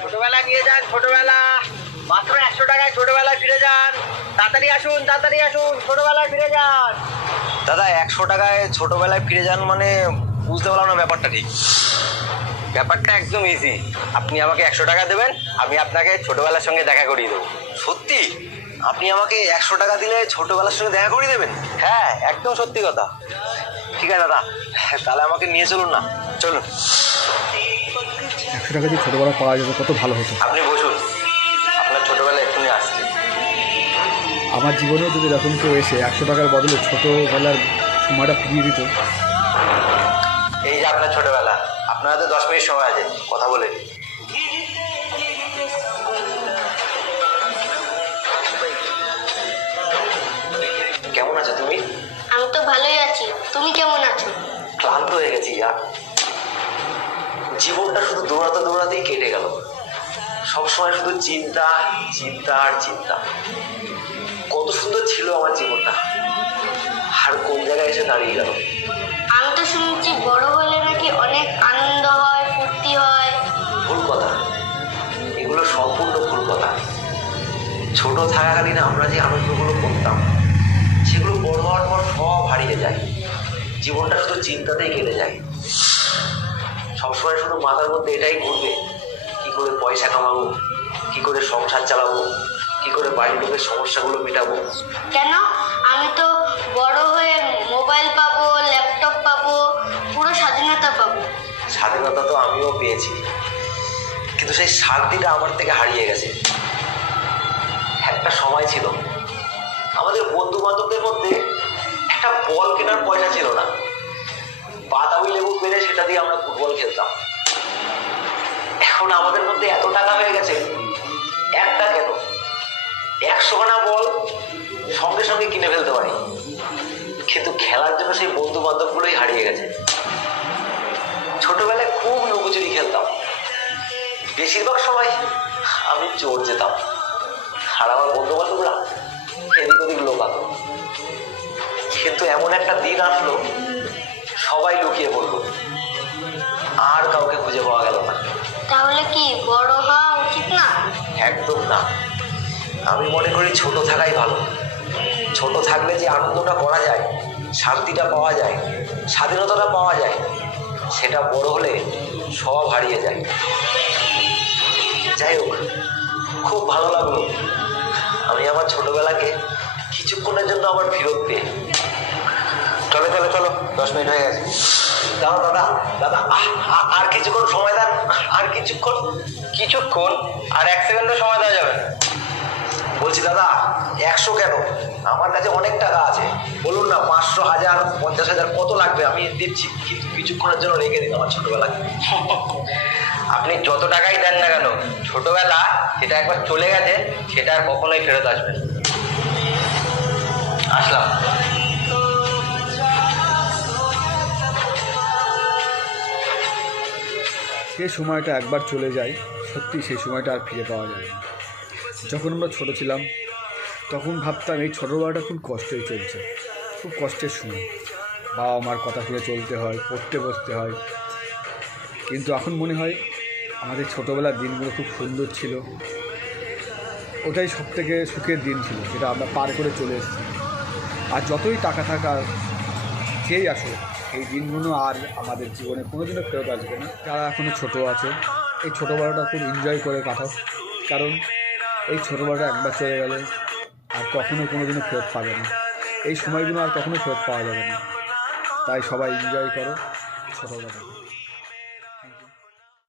ছোটবেলা নিয়ে যান, ছোটবেলা মাত্র 100 টাকায় ছোটবেলায় ফিরে যান। তাড়াতাড়ি আসুন, তাড়াতাড়ি আসুন, ছোটবেলায় ফিরে যান। দাদা 100 টাকায় ছোটবেলায় ফিরে যান মানে বুঝতে পারলাম না ব্যাপারটা ঠিক। ব্যাপারটা একদম ইজি। আপনি আমাকে 100 টাকা দেবেন, আমি আপনাকে ছোটবেলার সঙ্গে দেখা করিয়ে দেবো। সত্যি? আপনি আমাকে 100 টাকা দিলে ছোটবেলার সঙ্গে দেখা করিয়ে দেবেন? হ্যাঁ, একদম সত্যি কথা। ঠিক আছে দাদা, তাহলে আমাকে নিয়ে চলুন না, চলুন। 100 টাকা দিয়ে ছোটোবেলা পাওয়া যাবে, কত ভালো হতো। আপনি বসুন, আপনার ছোটবেলা এক্ষুনি আসছে। আমার জীবনেও যদি এরকম কেউ এসে 100 টাকার বদলে ছোটোবেলার সময়টা ফিরিয়ে দিত। এই যে আপনার ছোটবেলা, আপনার হাতে 10 মিনিট সময় আছে, কথা বলে নিন। কেমন আছো তুমি? আমি তো ভালোই আছি, তুমি কেমন আছো? ক্লান্ত হয়ে গেছি আর জীবনটা শুধু দৌড়াতে দৌড়াতেই কেটে গেল। সবসময় শুধু চিন্তা চিন্তা আর চিন্তা। কত সুন্দর ছিল আমার জীবনটা, আর কোন জায়গায় এসে দাঁড়িয়ে গেল। আমি তো শুনছি বড় হলে নাকি অনেক আনন্দ হয়, ফুর্তি হয়। ভুল কথা, এগুলো সম্পূর্ণ ভুল কথা। ছোট থাকাকালীন আমরা যে আনন্দগুলো করতাম সেগুলো বড় হওয়ার পর সব হারিয়ে যায়। জীবনটা শুধু চিন্তাতেই কেটে যায়। সবসময় শুধু মাথার মধ্যে এটাই ঘুরবে, কি করে পয়সা কামাবো, কি করে সংসার চালাবো, কি করে বাড়ির লোকের সমস্যাগুলো মেটাবো। কেন? আমি তো বড় হয়ে মোবাইল পাবো, ল্যাপটপ পাবো, পুরো স্বাধীনতা পাবো। স্বাধীনতা তো আমিও পেয়েছি, কিন্তু সেই শান্তিটা আমার থেকে হারিয়ে গেছে। একটা সময় ছিল আমাদের বন্ধু বান্ধবদের মধ্যে একটা বল কেনার পয়সা ছিল না। বাতাবি লেবু পেরে সেটা দিয়ে আমরা ফুটবল খেলতাম। এখন আমাদের মধ্যে এত টাকা হয়ে গেছে, একটা কেন 100 খানা বল সঙ্গে সঙ্গে কিনে ফেলতে পারি, কিন্তু খেলার জন্য সেই বন্ধু বান্ধবগুলোই হারিয়ে গেছে। ছোটবেলায় খুব লুকোচুরি খেলতাম, বেশিরভাগ সময় আমি চোর যেতাম, আর আমার বন্ধু বান্ধবরা এদিক ওদিক লোকাতো। কিন্তু এমন একটা দিন আসলো, সবাই লুকিয়ে পড়লো, আর কাউকে খুঁজে পাওয়া গেল না। তাহলে কি বড় হওয়া উচিত না? একদম না। আমি মনে করি ছোট থাকাই ভালো। ছোট থাকলে যে আনন্দটা করা যায়, শান্তিটা পাওয়া যায়, স্বাধীনতাটা পাওয়া যায়, সেটা বড় হলে সব হারিয়ে যায়। যাই হোক, খুব ভালো লাগলো আমি আমার ছোটবেলাকে কিছুক্ষণের জন্য আবার ফেরত পেয়ে। চলো চলো চলো, 10 মিনিট হয়ে গেছে। দাদা দাদা দাদা, আর কিছুক্ষণ সময় দেন, আর কিছুক্ষণ। কিছুক্ষণ? আর 1 সেকেন্ডও সময় দেওয়া যাবে না। বলছি দাদা, 100 কেন, আমার কাছে অনেক টাকা আছে। বলুন না, 500, 1000, 50,000 কত লাগবে আমি দিচ্ছি, কিন্তু কিছুক্ষণের জন্য রেখে দিন আমার ছোটবেলাকে। আপনি যত টাকাই দেন না কেন, ছোটবেলা যেটা একবার চলে গেছে সেটা আর কখনোই ফেরত আসবে না। আসলাম। সেই সময়টা একবার চলে যায়, সত্যি সেই সময়টা আর ফিরে পাওয়া যায় না। যখন আমরা ছোটো ছিলাম তখন ভাবতাম এই ছোটোবেলাটা খুব কষ্টই চলছে, খুব কষ্টের সময়। বাবা মার কথা শুনে চলতে হয়, পড়তে বসতে হয়। কিন্তু এখন মনে হয় আমাদের ছোটোবেলার দিনগুলো খুব সুন্দর ছিল। ওটাই সবথেকে সুখের দিন ছিল, যেটা আমরা পার করে চলে এসেছি। আর যতই টাকা থাকা যেই আসে, এই দিনগুলো আর আমাদের জীবনে কোনোদিনও ফেরত আসবে না। যারা এখনও ছোটো আছে, এই ছোটোবেলাটা খুব এনজয় করে কাটাও, কারণ এই ছোটোবেলাটা একবার চলে গেলে আর কখনো কোনোদিনও ফেরত পাবে না। এই সময়গুলো আর কখনো ফেরত পাওয়া যাবে না। তাই সবাই এনজয় করো ছোটোবেলাটাকে।